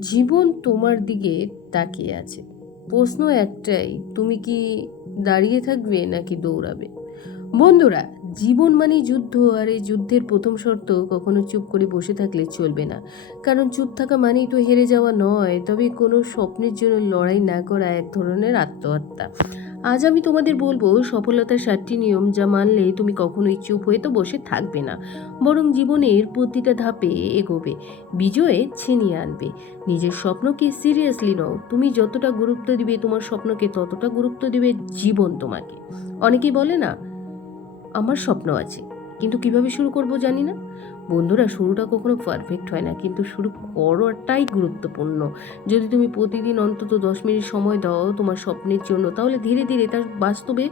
জীবন তোমার দিকে তাকিয়ে আছে। প্রশ্ন একটাই, তুমি কি দাঁড়িয়ে থাকবে নাকি দৌড়াবে? বন্ধুরা, জীবন মানে যুদ্ধ, আর এই যুদ্ধের প্রথম শর্ত কখনো চুপ করে বসে থাকলে চলবে না। কারণ চুপ থাকা মানেই তো হেরে যাওয়া নয়, তবে কোনো স্বপ্নের জন্য লড়াই না করা এক ধরনের আত্মহত্যা। আজ আমি তোমাদের বলব, সফলতার সাতটি নিয়ম যা মানলে তুমি কখনোই চুপ হয়ে তো বসে থাকবে না। বরং জীবনের প্রতিটা ধাপে এগোবে, বিজয়ে ছিনিয়ে আনবে। নিজের স্বপ্নকে সিরিয়াসলি নাও। তুমি যতটা গুরুত্ব দিবে তোমার স্বপ্নকে ততটা গুরুত্ব দিবে জীবন তোমাকে। অনেকেই বলে না, আমার স্বপ্ন আছে। কিন্তু কীভাবে শুরু করব জানি না। বন্ধুরা, শুরুটা কখনো পারফেক্ট হয় না, কিন্তু শুরু করাটাই গুরুত্বপূর্ণ। যদি তুমি প্রতিদিন অন্তত দশ মিনিট সময় দাও তোমার স্বপ্নের জন্য, তাহলে ধীরে ধীরে তার বাস্তবে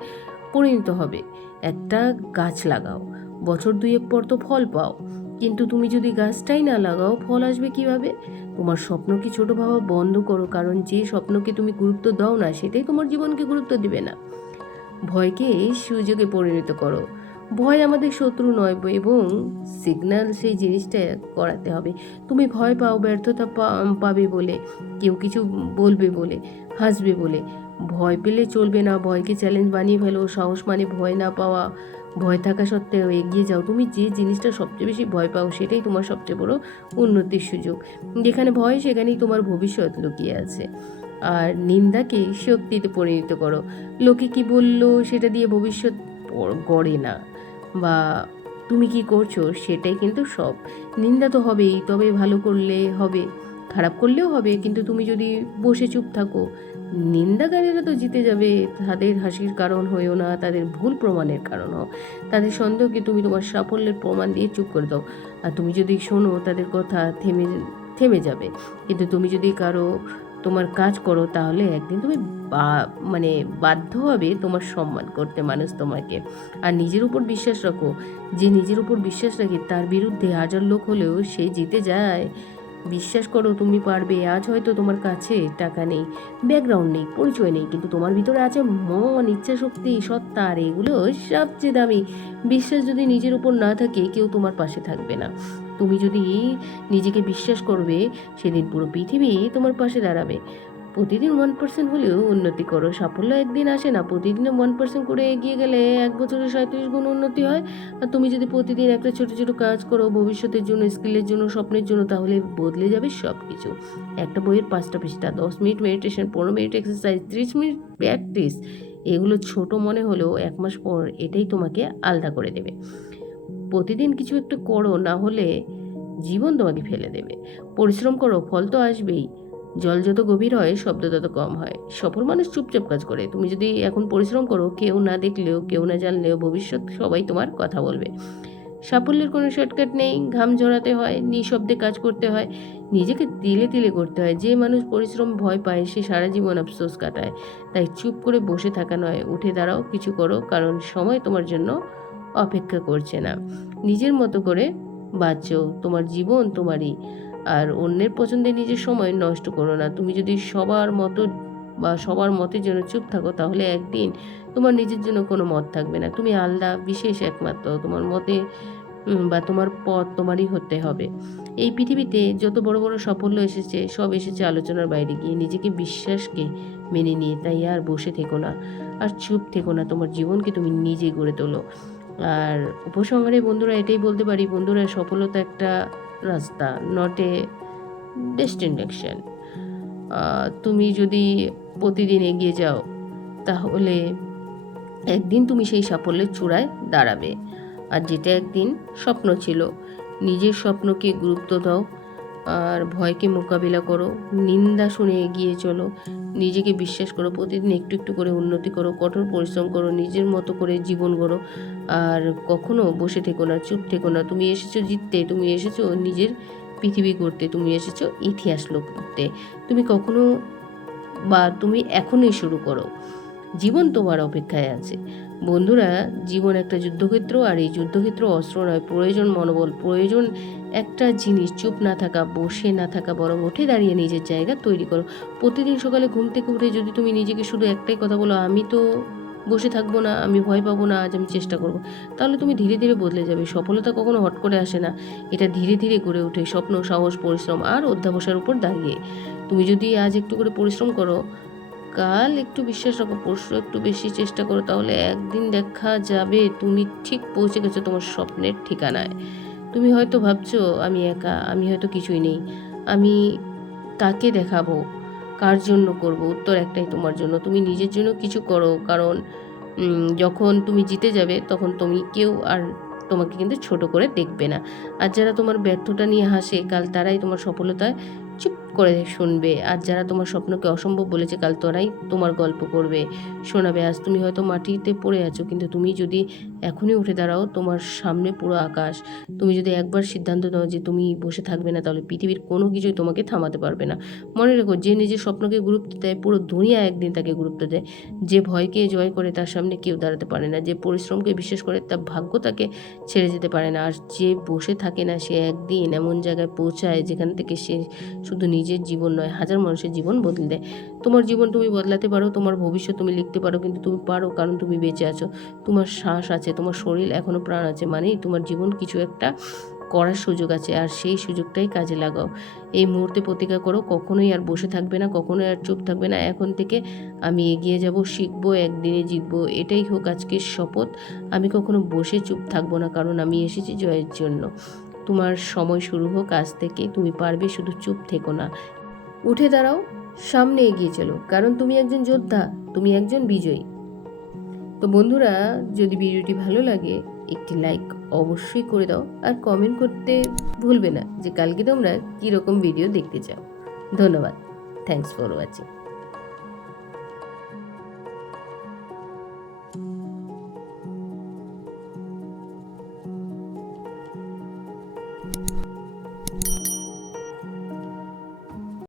পরিণত হবে। একটা গাছ লাগাও, বছর দুয়েক পর তো ফল পাও। কিন্তু তুমি যদি গাছটাই না লাগাও, ফল আসবে কীভাবে? তোমার স্বপ্নকে ছোট ভাবা বন্ধ করো, কারণ যে স্বপ্নকে তুমি গুরুত্ব দাও না, সেটাই তোমার জীবনকে গুরুত্ব দিবে না। ভয়কে সুযোগে পরিণত করো। ভয় আমাদের শত্রু নয় এবং সিগন্যাল সেই জিনিসটা করাতে হবে। তুমি ভয় পাও, ব্যর্থতা পাবে বলে, কেউ কিছু বলবে বলে, হাসবে বলে। ভয় পেলে চলবে না, ভয়কে চ্যালেঞ্জ বানিয়ে ফেলো, সাহস মানে ভয় না পাওয়া, ভয় থাকা সত্ত্বেও এগিয়ে যাও। তুমি যে জিনিসটা সবচেয়ে বেশি ভয় পাও সেটাই তোমার সবচেয়ে বড় উন্নতির সুযোগ। যেখানে ভয়, সেখানেই তোমার ভবিষ্যৎ লুকিয়ে আছে। আর নিন্দাকে শক্তিতে পরিণত করো। লোকে কি বলল সেটা দিয়ে ভবিষ্যৎ গড়ে না। বা তুমি কি করছ সেটাই কিন্তু সব। নিন্দা তো হবেই, তবে ভালো করলে হবে, খারাপ করলেও হবে, কিন্তু তুমি যদি বসে চুপ থাকো, নিন্দাকারীরা তো জিতে যাবে, তাদের হাসির কারণ হয়েও না, তাদের ভুল প্রমাণের কারণ হও তাদের সন্দেহকে তুমি তোমার সাফল্যের প্রমাণ দিয়ে চুপ করে দাও। আর তুমি যদি শোনো, তাদের কথা থেমে থেমে যাবে। কিন্তু তুমি যদি কারও তোমার কাজ করো, তাহলে একদিন তুমি মানে বাধ্য হবে তোমার সম্মান করতে মানুষ তোমাকে। আর নিজের উপর বিশ্বাস রাখো, যে নিজের উপর বিশ্বাস রাখে তার বিরুদ্ধে হাজার লোক হলেও সে জিতে যায়। বিশ্বাস করো তুমি পারবে, আজ হয়তো তোমার কাছে টাকা নেই ব্যাকগ্রাউন্ড নেই, পরিচয় নেই, কিন্তু তোমার ভিতরে আছে মন, ইচ্ছা শক্তি, সত্তা, আর এগুলো সবচেয়ে দামি। বিশ্বাস যদি নিজের উপর না থাকে, কেউ তোমার পাশে থাকবে না। তুমি যদি নিজেকে বিশ্বাস করবে, সেদিন পুরো পৃথিবী তোমার পাশে দাঁড়াবে। প্রতিদিন ওয়ান পার্সেন্ট হলেও উন্নতি করো। সাফল্য একদিন আসে না প্রতিদিনে ওয়ান পার্সেন্ট করে এগিয়ে গেলে এক বছরে সাঁত্রিশ গুণ উন্নতি হয়। আর তুমি যদি প্রতিদিন একটা ছোট ছোট কাজ করো, ভবিষ্যতের জন্য, স্কিলের জন্য, স্বপ্নের জন্য, তাহলে বদলে যাবে সব কিছু একটা বইয়ের পাঁচটা পৃষ্ঠা, দশ মিনিট মেডিটেশন পনেরো মিনিট এক্সারসাইজ ত্রিশ মিনিট প্র্যাকটিস এগুলো ছোট মনে হলেও এক মাস পর এটাই তোমাকে আলাদা করে দেবে। প্রতিদিন কিছু একটু করো, না হলে জীবন তোমাকে ফেলে দেবে। পরিশ্রম করো, ফল তো আসবেই। জল যত গভীর হয়, শব্দ তত কম হয়। সফল মানুষ চুপচাপ কাজ করে। তুমি যদি এখন পরিশ্রম করো, কেউ না দেখলেও, কেউ না জানলেও ভবিষ্যৎ সবাই তোমার কথা বলবে। সাফল্যের কোনো শর্টকাট নেই। ঘাম ঝরাতে হয়, নিঃশব্দে কাজ করতে হয়। নিজেকে তিলে তিলে করতে হয়। যে মানুষ পরিশ্রম ভয় পায়, সে সারা জীবন আফসোস কাটায়। তাই চুপ করে বসে থাকা নয়। উঠে দাঁড়াও, কিছু করো। কারণ সময় তোমার জন্য অপেক্ষা করছে না। নিজের মতো করে বাঁচো। তোমার জীবন তোমারই। আর অন্যের পছন্দে নিজের সময় নষ্ট করো না। তুমি যদি সবার মতো বা সবার মতের জন্য চুপ থাকো, তাহলে একদিন তোমার নিজের জন্য কোনো মত থাকবে না। তুমি আলাদা, বিশেষ একমাত্র। তোমার মতে বা তোমার পথ তোমারই হতে হবে। এই পৃথিবীতে যত বড় বড় সাফল্য এসেছে, সব এসেছে আলোচনার বাইরে গিয়ে। নিজেকে বিশ্বাসকে মেনে নিয়ে, তাই আর বসে থেকো না। আর চুপ থেকো না। তোমার জীবনকে তুমি নিজে গড়ে তোলো। আর উপসংহারে বন্ধুরা এটাই বলতে পারি, বন্ধুরা সফলতা একটা রাস্তা নট এ ডেস্টিনেশন তুমি যদি প্রতিদিন এগিয়ে যাও, তাহলে একদিন তুমি সেই সাফল্যের চূড়ায় দাঁড়াবে। আর যেটা একদিন স্বপ্ন ছিল, নিজের স্বপ্নকে গুরুত্ব দাও আর ভয়কে মোকাবিলা করো, নিন্দা শুনে এগিয়ে চলো, নিজেকে বিশ্বাস করো, প্রতিদিন একটু একটু করে উন্নতি করো, কঠোর পরিশ্রম করো, নিজের মতো করে জীবন গড়ো, আর কখনো বসে থেকো না, চুপ থেকো না, তুমি এসেছ জিততে, তুমি এসেছ নিজের পৃথিবী করতে তুমি এসেছ ইতিহাস লোক করতে, তুমি কখনো বা তুমি এখনই শুরু করো। জীবন তোমার অপেক্ষায় আছে। বন্ধুরা, জীবন একটা যুদ্ধক্ষেত্র আর এই যুদ্ধক্ষেত্র অস্ত্র নয়, প্রয়োজন মনোবল, প্রয়োজন একটা জিনিস। চুপ না থাকা, বসে না থাকা, বরং উঠে দাঁড়িয়ে নিজের জায়গা তৈরি করো। প্রতিদিন সকালে ঘুম থেকে উঠে যদি তুমি নিজেকে শুধু একটাই কথা বলো, আমি তো বসে থাকব না, আমি ভয় পাবো না, আজ আমি চেষ্টা করব, তাহলে তুমি ধীরে ধীরে বদলে যাবে। সফলতা কখনো হট করে আসে না। এটা ধীরে ধীরে গড়ে ওঠে। স্বপ্ন, সাহস, পরিশ্রম আর অধ্যাবসার উপর দাঁড়িয়ে। তুমি যদি আজ একটু করে পরিশ্রম করো কাল একটু বিশ্বাস রাখো, পরশু একটু বেশি চেষ্টা করো, তাহলে একদিন দেখা যাবে, তুমি ঠিক পৌঁছে গেছো তোমার স্বপ্নের ঠিকানায়। তুমি হয়তো ভাবছ, আমি একা, আমি হয়তো কিছুই নেই। আমি তাকে দেখাবো? কার জন্য করব? উত্তর একটাই তোমার জন্য। তুমি নিজের জন্য কিছু করো, কারণ যখন তুমি জিতে যাবে, তখন তুমি কেউ আর তোমাকে কিন্তু ছোট করে দেখবে না। আর যারা তোমার ব্যর্থতা নিয়ে হাসে, কাল তারাই তোমার সফলতায় করে শুনবে। আর যারা তোমার স্বপ্নকে অসম্ভব বলেছে, কাল তোরাই তোমার গল্প করবে। শোনাবে, আজ তুমি হয়তো মাটিতে পড়ে আছো, কিন্তু তুমি যদি এখনই উঠে দাঁড়াও, তোমার সামনে পুরো আকাশ। তুমি যদি একবার সিদ্ধান্ত নাও যে তুমি বসে থাকবে না, তাহলে পৃথিবীর কোনো কিছুই তোমাকে থামাতে পারবে না। মনে রেখো, যে নিজের স্বপ্নকে গুরুত্ব দেয়, পুরো দুনিয়া একদিন তাকে গুরুত্ব দেয়। যে ভয়কে জয় করে, তার সামনে কেউ দাঁড়াতে পারে না। যে পরিশ্রমকে বিশ্বাস করে, তার ভাগ্য তাকে ছেড়ে যেতে পারে না। আর যে বসে থাকে না, সে একদিন এমন জায়গায় পৌঁছায়, যেখান থেকে সে শুধু নিজের জীবন নয়, হাজার মানুষের জীবন বদলে দেয়। তোমার জীবন তুমি বদলাতে পারো, তোমার ভবিষ্যৎ তুমি লিখতে পারো, কিন্তু তুমি পারো কারণ তুমি বেঁচে আছো। তোমার শ্বাস আছে, তোমার শরীর এখনও প্রাণ আছে, মানেই তোমার জীবন কিছু একটা করার সুযোগ আছে, আর সেই সুযোগটাই কাজে লাগাও। এই মুহূর্তে প্রতিজ্ঞা করো, কখনোই আর বসে থাকবে না, কখনোই আর চুপ থাকবে না। এখন থেকে আমি এগিয়ে যাব, শিখব, একদিনে জিতবো, এটাই হোক আজকের শপথ। আমি কখনো বসে চুপ থাকব না, কারণ আমি এসেছি জয়ের জন্য। তোমার সময় শুরু হোক, আজ থেকে তুমি পারবে শুধু চুপ থেকো না। উঠে দাঁড়াও, সামনে এগিয়ে চলো, কারণ তুমি একজন যোদ্ধা, তুমি একজন বিজয়ী। তো বন্ধুরা, যদি ভিডিওটি ভালো লাগে, একটি লাইক অবশ্যই করে দাও, আর কমেন্ট করতে ভুলবে না যে কালকে তোমরা কীরকম ভিডিও দেখতে চাও। ধন্যবাদ। Thanks for watching